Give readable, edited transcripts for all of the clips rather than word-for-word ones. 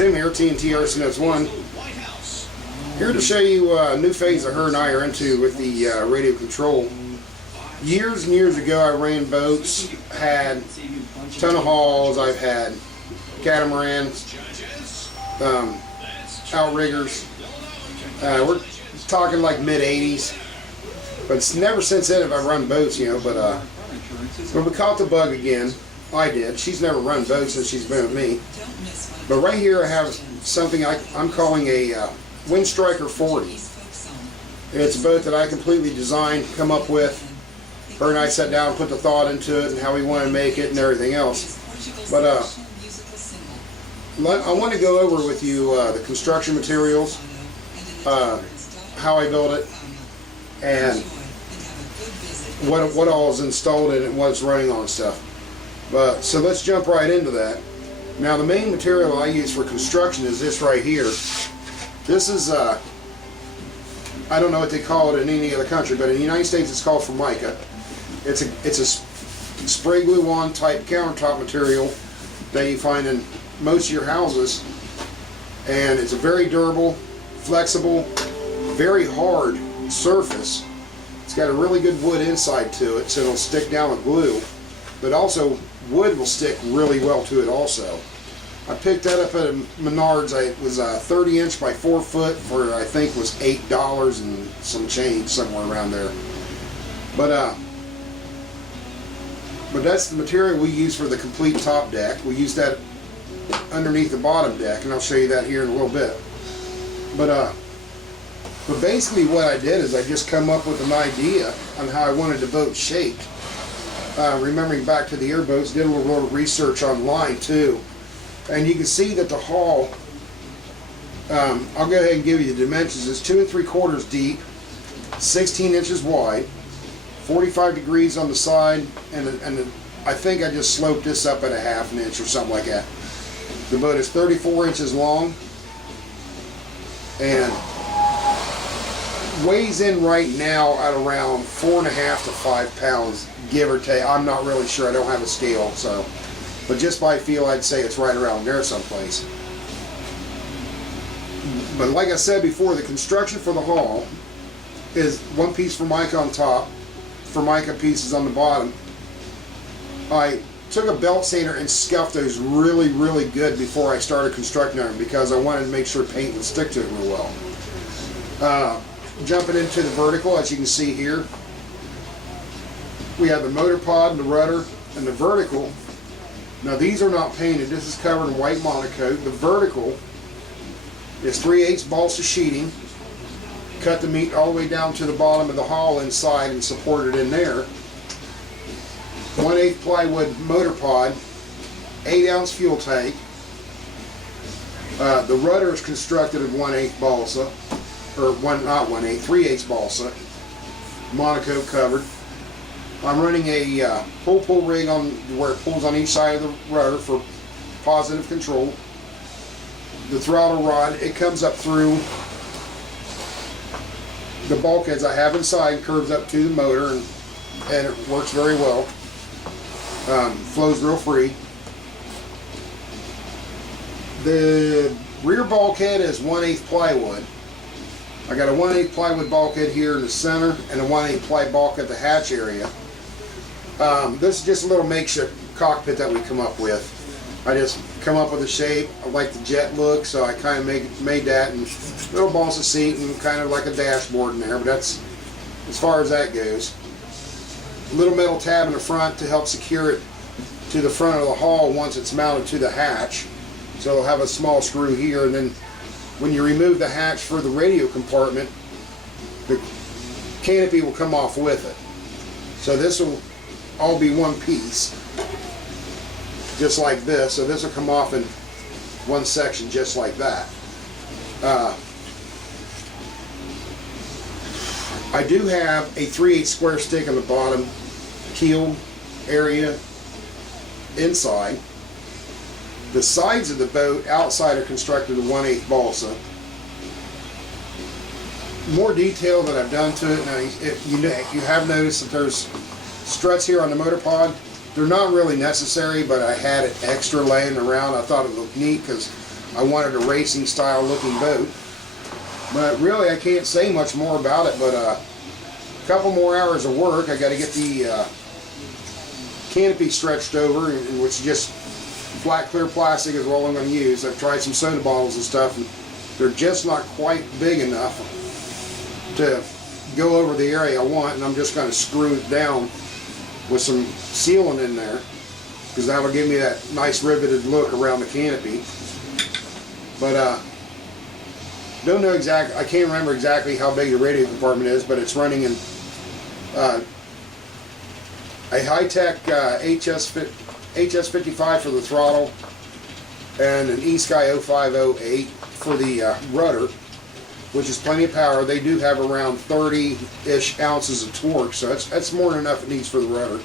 Tim here, TNT RCNS 1. Here to show you a new phase that her and I are into with the radio control. Years and years ago I ran boats, had a ton of hauls. I've had catamarans, outriggers. We're talking like mid-80s. But it's never since then have I run boats, you know, but we caught the bug again. I did. She's never run boats since she's been with me. But right here I have something I'm calling a Windstryker 40. It's a boat that I completely designed, come up with. Her and I sat down and put the thought into it and how we want to make it and everything else. But I want to go over with you the construction materials, how I built it, and what all is installed in it and what it's running on and stuff. So let's jump right into that. Now the main material I use for construction is this right here. This is, I don't know what they call it in any other country, but in the United States it's called Formica. It's a spray glue on type countertop material that you find in most of your houses. And it's a very durable, flexible, very hard surface. It's got a really good wood inside to it, so it'll stick down with glue. But also, wood will stick really well to it also. I picked that up at Menards. It was a 30-inch by 4 foot for, I think, was $8 and some change, somewhere around there. But that's the material we use for the complete top deck. We use that underneath the bottom deck, and I'll show you that here in a little bit. But basically what I did is I just come up with an idea on how I wanted the boat shaped. Remembering back to the airboats, did a little research online too, and you can see that the hull, I'll go ahead and give you the dimensions. It's 2 3/4 deep, 16 inches wide, 45 degrees on the side, and I think I just sloped this up at a ½ inch or something like that. The boat is 34 inches long and weighs in right now at around 4.5 to 5 pounds, give or take. I'm not really sure. I don't have a scale, so, but just by feel, I'd say it's right around there someplace. But like I said before, the construction for the hull is one piece Formica on top, Formica pieces on the bottom. I took a belt sander and scuffed those really, really good before I started constructing them because I wanted to make sure paint would stick to it real well. Jumping into the vertical, as you can see here, we have the motor pod and the rudder and the vertical. Now these are not painted. This is covered in white monocoat. The vertical is 3/8 balsa sheeting. Cut the meat all the way down to the bottom of the hull inside and supported in there. 1/8 plywood motor pod, 8-ounce fuel tank. The rudder is constructed of 1/8 balsa. Or not 1/8, 3/8 balsa, monocoat covered. I'm running a pull rig on where it pulls on each side of the rudder for positive control. The throttle rod, it comes up through the bulkheads I have inside, curves up to the motor, and it works very well. Flows real free. The rear bulkhead is 1/8 plywood. I got a 1/8 plywood bulkhead here in the center and a 1/8 ply bulk at the hatch area. This is just a little makeshift cockpit that we come up with. I just come up with a shape. I like the jet look, so I kind of made that, and little balsa seat and kind of like a dashboard in there, but that's as far as that goes. A little metal tab in the front to help secure it to the front of the hull once it's mounted to the hatch. So it'll have a small screw here, and then when you remove the hatch for the radio compartment, the canopy will come off with it. So this will all be one piece, just like this. So this will come off in one section just like that. I do have a 3/8 square stick on the bottom keel area inside. The sides of the boat outside are constructed of 1/8 balsa. More detail that I've done to it. Now, you have noticed that there's struts here on the motor pod. They're not really necessary, but I had it extra laying around. I thought it looked neat because I wanted a racing style looking boat. But really I can't say much more about it, but a couple more hours of work. I got to get the canopy stretched over, which is just flat clear plastic is all I'm going to use. I've tried some soda bottles and stuff, and they're just not quite big enough to go over the area I want, and I'm just going to screw it down with some sealant in there, because that will give me that nice riveted look around the canopy. But don't know exactly, I can't remember exactly how big the radio compartment is, but it's running in a high-tech HS55 for the throttle and an eSky 0508 for the rudder, which is plenty of power. They do have around 30-ish ounces of torque, so that's more than enough it needs for the rudder.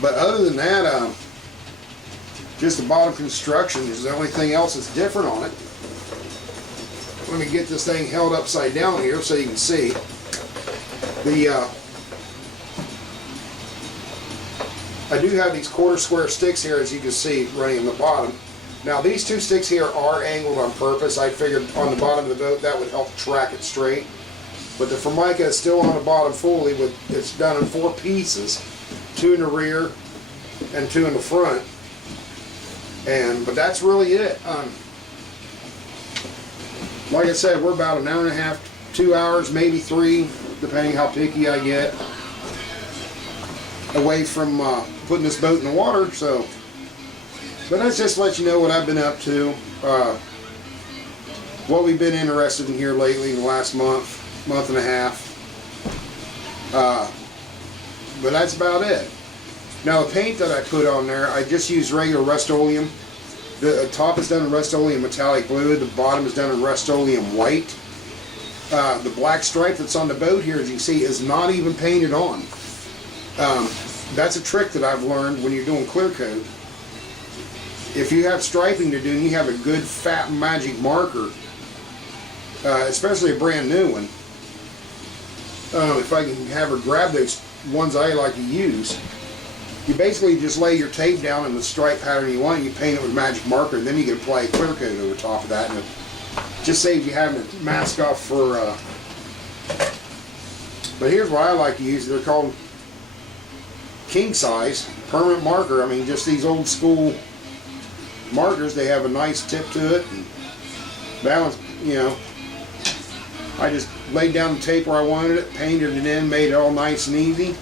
But other than that, just the bottom construction is the only thing else that's different on it. Let me get this thing held upside down here so you can see. I do have these quarter square sticks here, as you can see, running in the bottom. Now these two sticks here are angled on purpose. I figured on the bottom of the boat that would help track it straight. But the Formica is still on the bottom fully. It's done in 4 pieces, 2 in the rear and 2 in the front. But that's really it. Like I said, we're about an hour and a half, 2 hours, maybe 3, depending how picky I get, away from putting this boat in the water. So, but that's just to let you know what I've been up to, what we've been interested in here lately in the last month and a half. But that's about it. Now the paint that I put on there, I just used regular Rust-Oleum. The top is done in Rust-Oleum metallic blue, the bottom is done in Rust-Oleum white. The black stripe that's on the boat here, as you can see, is not even painted on. That's a trick that I've learned when you're doing clear coat. If you have striping to do and you have a good fat magic marker, especially a brand new one, if I can have her grab those ones I like to use, you basically just lay your tape down in the stripe pattern you want, and you paint it with magic marker, and then you can apply a clear coat over top of that, and it just saves you having to mask off for but here's what I like to use. They're called king size permanent marker. I mean, just these old school markers, they have a nice tip to it, and that one's, you know, I just laid down the tape where I wanted it, painted it in, made it all nice and easy,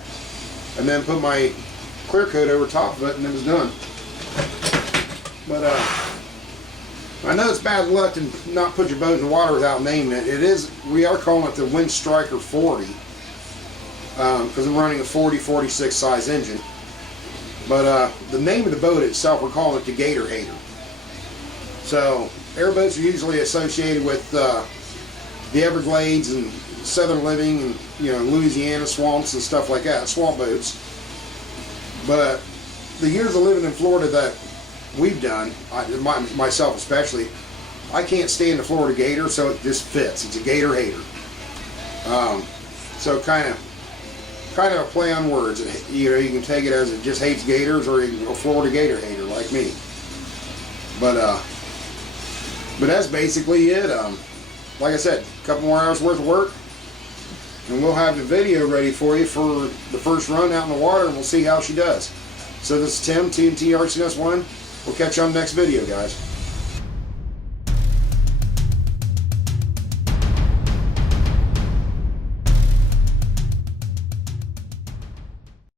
and then put my clear coat over top of it, and it was done. But I know it's bad luck to not put your boat in the water without naming it. We are calling it the Windstryker 40, because I'm running a 40-46 size engine. But the name of the boat itself, we're calling it the Gator Hater. So airboats are usually associated with the Everglades and southern living, and, you know, Louisiana swamps and stuff like that, swamp boats. But the years of living in Florida that we've done, myself especially, I can't stand the Florida Gator, so it just fits. It's a Gator Hater. So kind of a play on words. You know, you can take it as it just hates gators, or you can go Florida Gator Hater like me. But that's basically it. Like I said, a couple more hours worth of work, and we'll have the video ready for you for the first run out in the water, and we'll see how she does. So this is Tim, TNT RCS1. We'll catch you on the next video, guys.